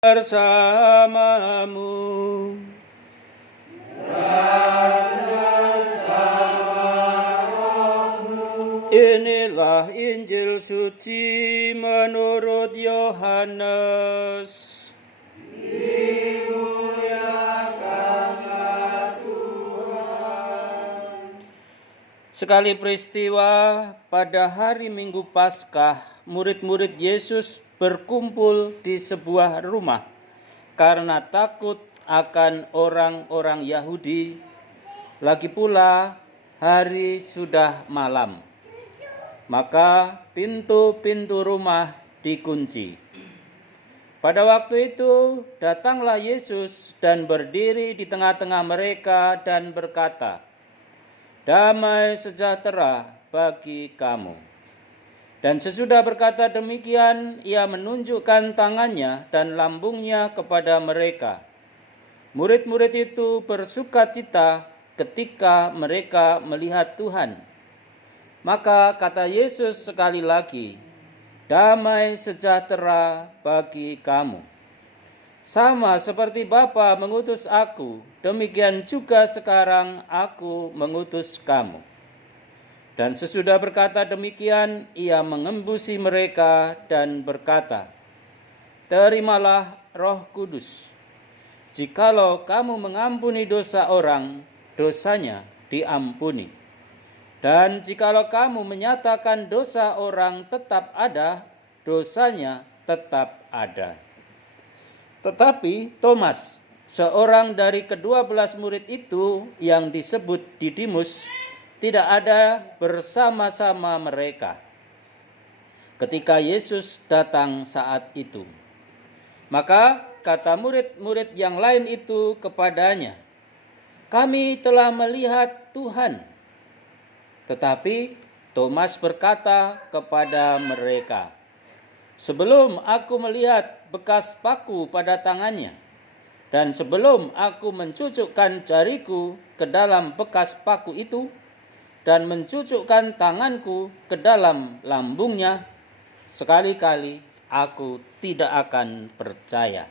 bersamamu. Inilah Injil suci menurut Yohanes. Sekali peristiwa pada hari Minggu Paskah, murid-murid Yesus berkumpul di sebuah rumah karena takut akan orang-orang Yahudi. Lagi pula hari sudah malam. Maka pintu-pintu rumah dikunci. Pada waktu itu datanglah Yesus dan berdiri di tengah-tengah mereka dan berkata, "Damai sejahtera bagi kamu." Dan sesudah berkata demikian, ia menunjukkan tangannya dan lambungnya kepada mereka. Murid-murid itu bersukacita ketika mereka melihat Tuhan. Maka kata Yesus sekali lagi, "Damai sejahtera bagi kamu. Sama seperti Bapa mengutus aku, demikian juga sekarang aku mengutus kamu." Dan sesudah berkata demikian, ia mengembusi mereka dan berkata, "Terimalah Roh Kudus. Jikalau kamu mengampuni dosa orang, dosanya diampuni. Dan jikalau kamu menyatakan dosa orang tetap ada, dosanya tetap ada." Tetapi Thomas, seorang dari ke-12 murid itu yang disebut Didimus, tidak ada bersama-sama mereka ketika Yesus datang saat itu. Maka kata murid-murid yang lain itu kepadanya, "Kami telah melihat Tuhan." Tetapi Thomas berkata kepada mereka, "Sebelum aku melihat bekas paku pada tangannya, dan sebelum aku mencucukkan jariku ke dalam bekas paku itu, dan mencucukkan tanganku ke dalam lambungnya, sekali-kali aku tidak akan percaya."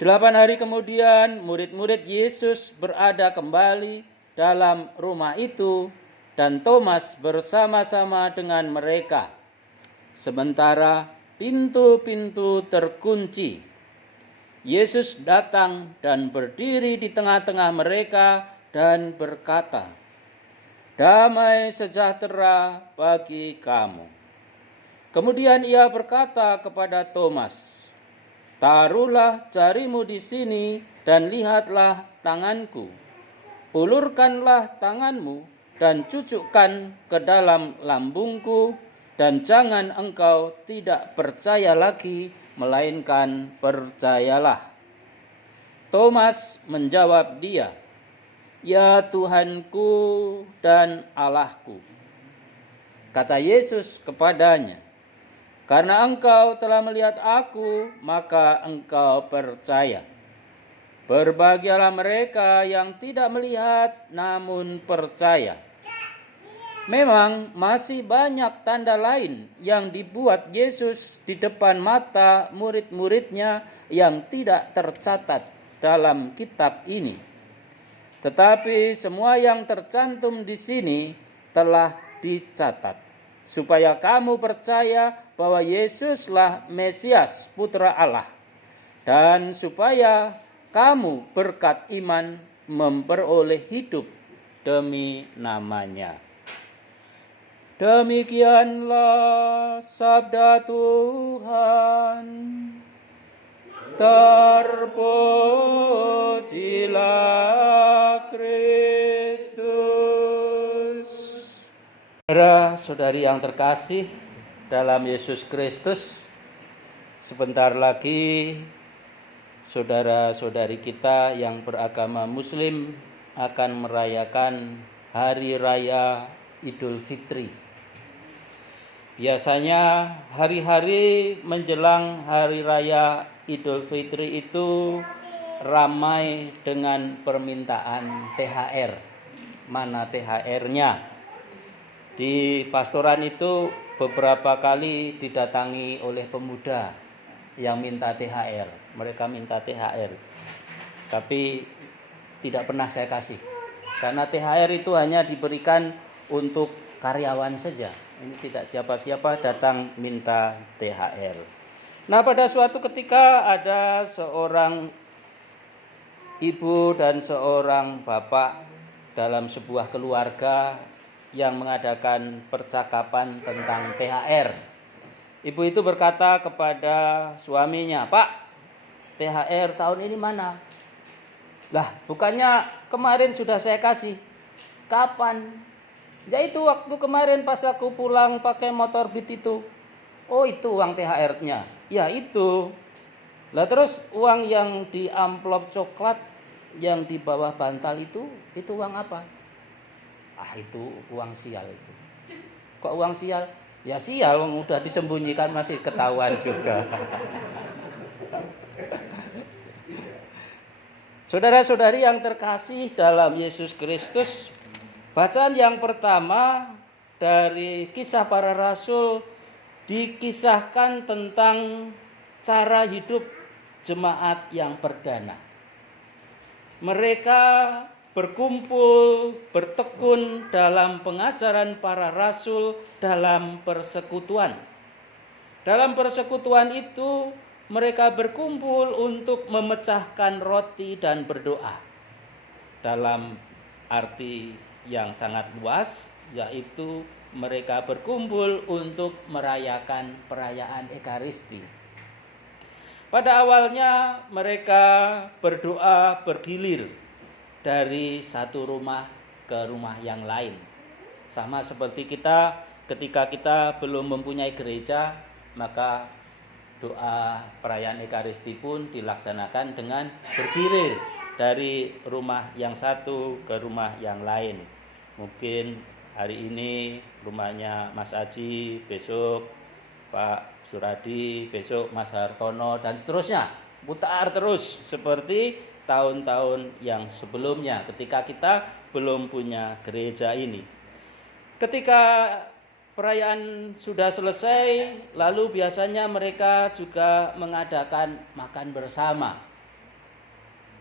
8 hari kemudian murid-murid Yesus berada kembali dalam rumah itu, dan Thomas bersama-sama dengan mereka. Sementara pintu-pintu terkunci, Yesus datang dan berdiri di tengah-tengah mereka dan berkata, "Damai sejahtera bagi kamu." Kemudian ia berkata kepada Thomas, "Taruhlah jarimu di sini dan lihatlah tanganku. Ulurkanlah tanganmu dan cucukkan ke dalam lambungku, dan jangan engkau tidak percaya lagi, melainkan percayalah." Thomas menjawab dia, "Ya Tuhanku dan Allahku." Kata Yesus kepadanya, "Karena engkau telah melihat aku, maka engkau percaya. Berbahagialah mereka yang tidak melihat namun percaya." Memang masih banyak tanda lain yang dibuat Yesus di depan mata murid-muridnya yang tidak tercatat dalam kitab ini. Tetapi semua yang tercantum di sini telah dicatat, supaya kamu percaya bahwa Yesuslah Mesias, Putra Allah, dan supaya kamu berkat iman memperoleh hidup demi namanya. Demikianlah sabda Tuhan. Terpujilah Kristus. Saudara-saudari yang terkasih dalam Yesus Kristus, sebentar lagi saudara-saudari kita yang beragama Muslim akan merayakan Hari Raya Idul Fitri. Biasanya hari-hari menjelang Hari Raya Idul Fitri itu ramai dengan permintaan THR. Mana THR-nya? Di pastoran itu beberapa kali didatangi oleh pemuda yang minta THR. Mereka minta THR. Tapi tidak pernah saya kasih. Karena THR itu hanya diberikan untuk karyawan saja. Ini tidak siapa-siapa datang minta THR. Nah, pada suatu ketika ada seorang ibu dan seorang bapak dalam sebuah keluarga yang mengadakan percakapan tentang THR. Ibu itu berkata kepada suaminya, "Pak, THR tahun ini mana?" "Lah, bukannya kemarin sudah saya kasih." "Kapan?" "Ya itu waktu kemarin pas aku pulang pakai motor Beat itu." "Oh, itu uang THR-nya." "Ya itu." "Lah terus uang yang di amplop coklat yang di bawah bantal itu uang apa?" "Ah, itu uang sial itu." "Kok uang sial?" "Ya sial, udah disembunyikan masih ketahuan juga." Saudara-saudari yang terkasih dalam Yesus Kristus, bacaan yang pertama dari Kisah Para Rasul dikisahkan tentang cara hidup jemaat yang perdana. Mereka berkumpul, bertekun dalam pengajaran para rasul dalam persekutuan. Dalam persekutuan itu mereka berkumpul untuk memecahkan roti dan berdoa. Dalam arti yang sangat luas, yaitu mereka berkumpul untuk merayakan perayaan Ekaristi. Pada awalnya mereka berdoa bergilir dari satu rumah ke rumah yang lain. Sama seperti kita ketika kita belum mempunyai gereja, maka doa perayaan Ekaristi pun dilaksanakan dengan bergilir dari rumah yang satu ke rumah yang lain. Mungkin hari ini rumahnya Mas Aji, besok Pak Suradi, besok Mas Hartono, dan seterusnya. Putar terus seperti tahun-tahun yang sebelumnya ketika kita belum punya gereja ini. Ketika perayaan sudah selesai, lalu biasanya mereka juga mengadakan makan bersama.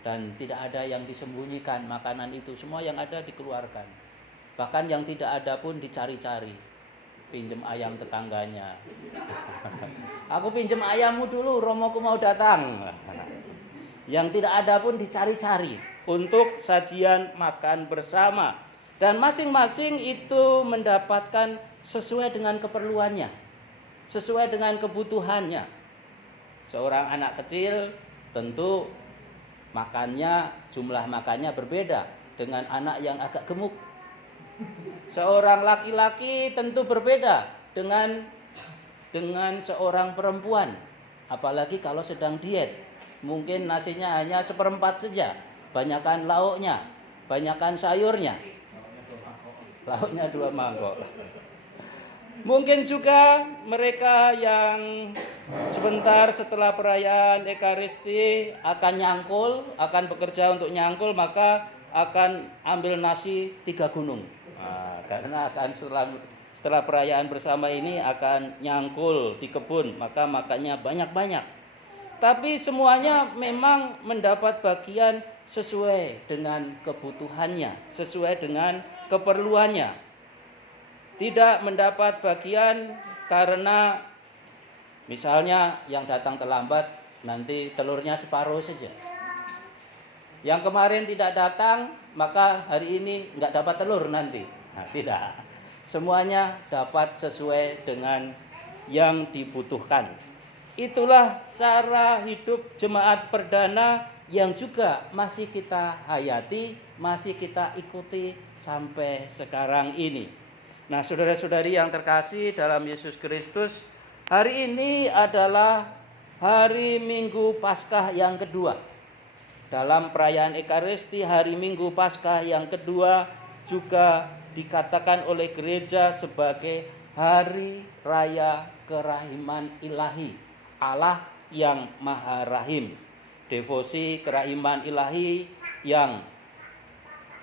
Dan tidak ada yang disembunyikan, makanan itu semua yang ada dikeluarkan. Bahkan yang tidak ada pun dicari-cari. Pinjem ayam tetangganya. "Aku pinjem ayammu dulu, romoku mau datang." Yang tidak ada pun dicari-cari untuk sajian makan bersama. Dan masing-masing itu mendapatkan sesuai dengan keperluannya, sesuai dengan kebutuhannya. Seorang anak kecil tentu makannya, jumlah makannya berbeda dengan anak yang agak gemuk. Seorang laki-laki tentu berbeda dengan seorang perempuan, apalagi kalau sedang diet. Mungkin nasinya hanya 1/4 saja, banyakkan lauknya, banyakkan sayurnya. Lauknya 2 mangkok. Mungkin juga mereka yang sebentar setelah perayaan Ekaristi akan nyangkul, akan bekerja untuk nyangkul, maka akan ambil nasi 3 gunung. Karena akan setelah perayaan bersama ini akan nyangkul di kebun, maka makannya banyak-banyak. Tapi semuanya memang mendapat bagian sesuai dengan kebutuhannya, sesuai dengan keperluannya. Tidak mendapat bagian karena misalnya yang datang terlambat nanti telurnya separuh saja. Yang kemarin tidak datang, maka hari ini nggak dapat telur nanti. Nah, tidak. Semuanya dapat sesuai dengan yang dibutuhkan. Itulah cara hidup jemaat perdana yang juga masih kita hayati, masih kita ikuti sampai sekarang ini. Nah, saudara-saudari yang terkasih dalam Yesus Kristus, hari ini adalah hari Minggu Paskah yang kedua. Dalam perayaan Ekaristi, hari Minggu Paskah yang kedua juga dikatakan oleh gereja sebagai hari raya kerahiman ilahi, Allah yang Maha Rahim. Devosi kerahiman ilahi yang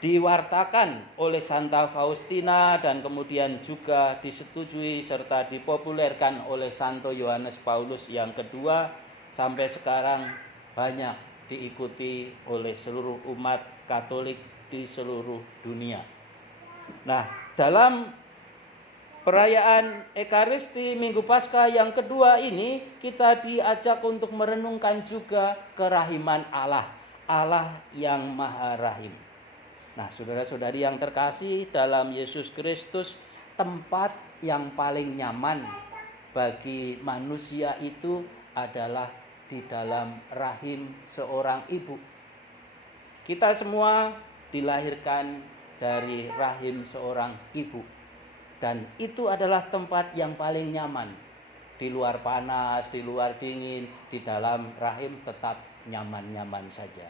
diwartakan oleh Santa Faustina dan kemudian juga disetujui serta dipopulerkan oleh Santo Yohanes Paulus yang kedua sampai sekarang banyak diikuti oleh seluruh umat Katolik di seluruh dunia. Nah, dalam perayaan Ekaristi Minggu Paskah yang kedua ini, kita diajak untuk merenungkan juga kerahiman Allah, Allah yang Maha Rahim. Nah, saudara-saudari yang terkasih dalam Yesus Kristus, tempat yang paling nyaman bagi manusia itu adalah di dalam rahim seorang ibu. Kita semua dilahirkan dari rahim seorang ibu, dan itu adalah tempat yang paling nyaman. Di luar panas, di luar dingin, di dalam rahim tetap nyaman-nyaman saja.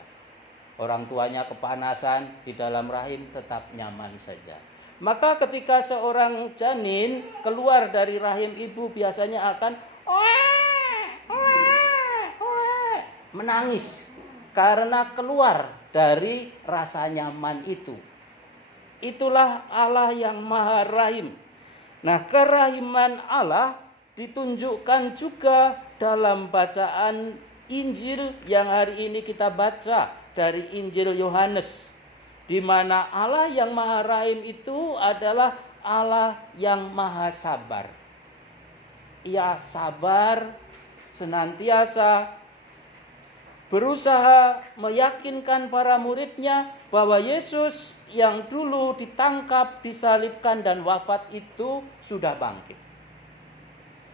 Orang tuanya kepanasan, di dalam rahim tetap nyaman saja. Maka ketika seorang janin keluar dari rahim ibu, biasanya akan menangis karena keluar dari rasa nyaman itu. Itulah Allah yang Maha Rahim. Nah, kerahiman Allah ditunjukkan juga dalam bacaan Injil yang hari ini kita baca dari Injil Yohanes, di mana Allah yang Maha Rahim itu adalah Allah yang Maha Sabar. Ia sabar senantiasa berusaha meyakinkan para muridnya bahwa Yesus yang dulu ditangkap, disalibkan dan wafat itu sudah bangkit.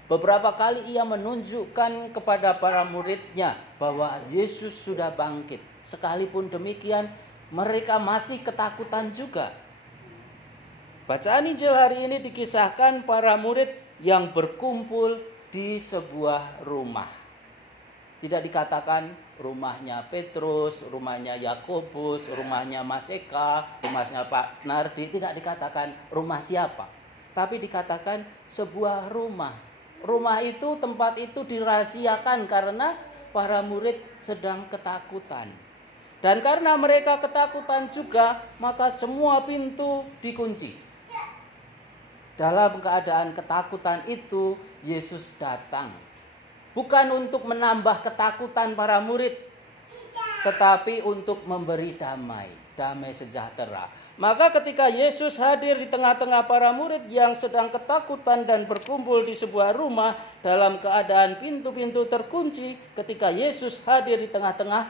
Beberapa kali ia menunjukkan kepada para muridnya bahwa Yesus sudah bangkit. Sekalipun demikian, mereka masih ketakutan juga. Bacaan Injil hari ini dikisahkan para murid yang berkumpul di sebuah rumah. Tidak dikatakan rumahnya Petrus, rumahnya Yakobus, rumahnya Mas Eka, rumahnya Pak Nardi. Tidak dikatakan rumah siapa, tapi dikatakan sebuah rumah. Rumah itu, tempat itu dirahasiakan karena para murid sedang ketakutan. Dan karena mereka ketakutan juga, maka semua pintu dikunci. Dalam keadaan ketakutan itu, Yesus datang. Bukan untuk menambah ketakutan para murid, tetapi untuk memberi damai, damai sejahtera. Maka ketika Yesus hadir di tengah-tengah para murid yang sedang ketakutan dan berkumpul di sebuah rumah dalam keadaan pintu-pintu terkunci, ketika Yesus hadir di tengah-tengah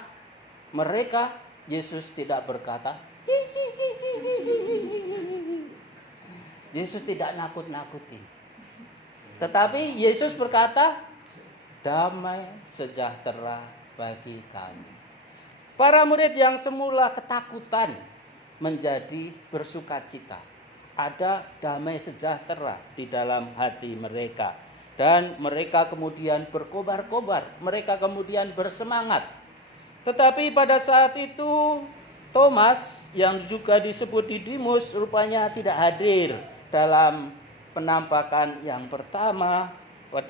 mereka, Yesus tidak berkata, Yesus tidak nakut-nakuti. Tetapi Yesus berkata, damai sejahtera bagi kami. Para murid yang semula ketakutan menjadi bersukacita. Ada damai sejahtera di dalam hati mereka. Dan mereka kemudian berkobar-kobar. Mereka kemudian bersemangat. Tetapi pada saat itu Thomas yang juga disebut Didimus rupanya tidak hadir dalam penampakan yang pertama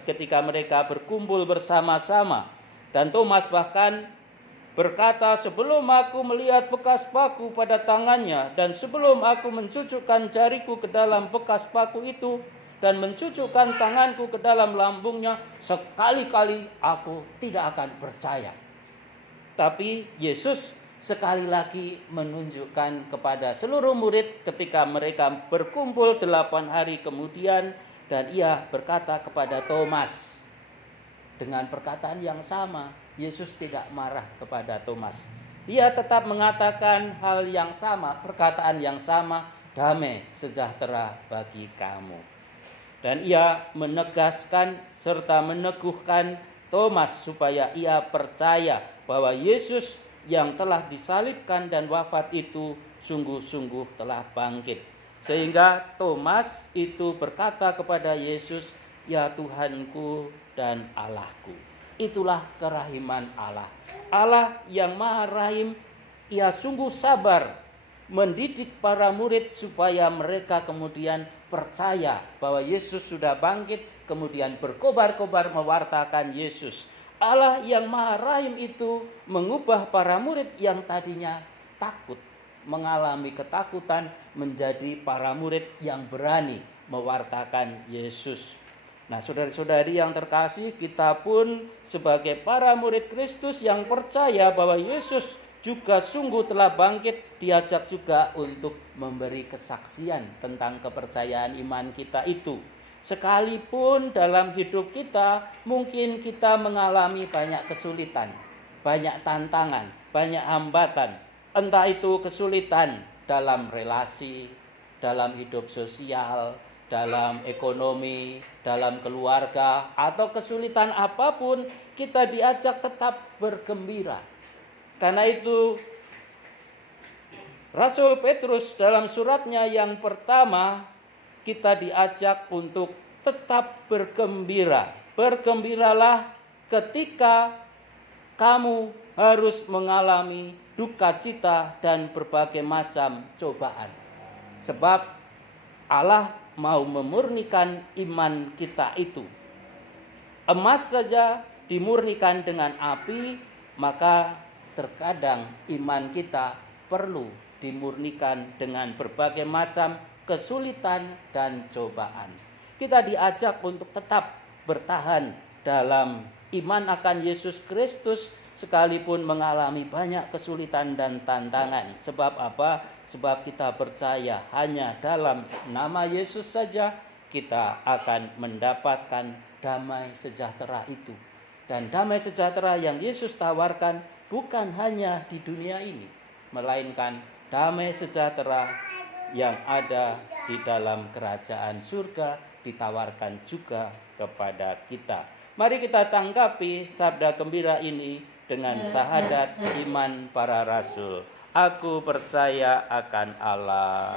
ketika mereka berkumpul bersama-sama. Dan Thomas bahkan berkata, sebelum aku melihat bekas paku pada tangannya dan sebelum aku mencucukkan jariku ke dalam bekas paku itu dan mencucukkan tanganku ke dalam lambungnya, sekali-kali aku tidak akan percaya. Tapi Yesus sekali lagi menunjukkan kepada seluruh murid ketika mereka berkumpul 8 hari kemudian, dan ia berkata kepada Thomas dengan perkataan yang sama. Yesus tidak marah kepada Thomas. Dia tetap mengatakan hal yang sama, perkataan yang sama, damai sejahtera bagi kamu. Dan ia menegaskan serta meneguhkan Thomas supaya ia percaya bahwa Yesus yang telah disalibkan dan wafat itu sungguh-sungguh telah bangkit. Sehingga Thomas itu berkata kepada Yesus, ya Tuhanku dan Allahku. Itulah kerahiman Allah. Allah yang Maha Rahim, ia sungguh sabar mendidik para murid supaya mereka kemudian percaya bahwa Yesus sudah bangkit, kemudian berkobar-kobar mewartakan Yesus. Allah yang Maha Rahim itu mengubah para murid yang tadinya takut, mengalami ketakutan, menjadi para murid yang berani mewartakan Yesus. Nah, saudara-saudari yang terkasih, kita pun sebagai para murid Kristus yang percaya bahwa Yesus juga sungguh telah bangkit, diajak juga untuk memberi kesaksian tentang kepercayaan iman kita itu. Sekalipun dalam hidup kita mungkin kita mengalami banyak kesulitan, banyak tantangan, banyak hambatan. Entah itu kesulitan dalam relasi, dalam hidup sosial, dalam ekonomi, dalam keluarga, atau kesulitan apapun, kita diajak tetap bergembira. Karena itu Rasul Petrus dalam suratnya yang pertama, kita diajak untuk tetap bergembira. Bergembiralah ketika kamu harus mengalami duka cita dan berbagai macam cobaan. Sebab Allah mau memurnikan iman kita itu. Emas saja dimurnikan dengan api, maka terkadang iman kita perlu dimurnikan dengan berbagai macam kesulitan dan cobaan. Kita diajak untuk tetap bertahan dalam iman akan Yesus Kristus sekalipun mengalami banyak kesulitan dan tantangan. Sebab apa? Sebab kita percaya hanya dalam nama Yesus saja kita akan mendapatkan damai sejahtera itu. Dan damai sejahtera yang Yesus tawarkan bukan hanya di dunia ini, melainkan damai sejahtera yang ada di dalam kerajaan surga ditawarkan juga kepada kita. Mari kita tanggapi sabda gembira ini dengan syahadat iman para rasul. Aku percaya akan Allah,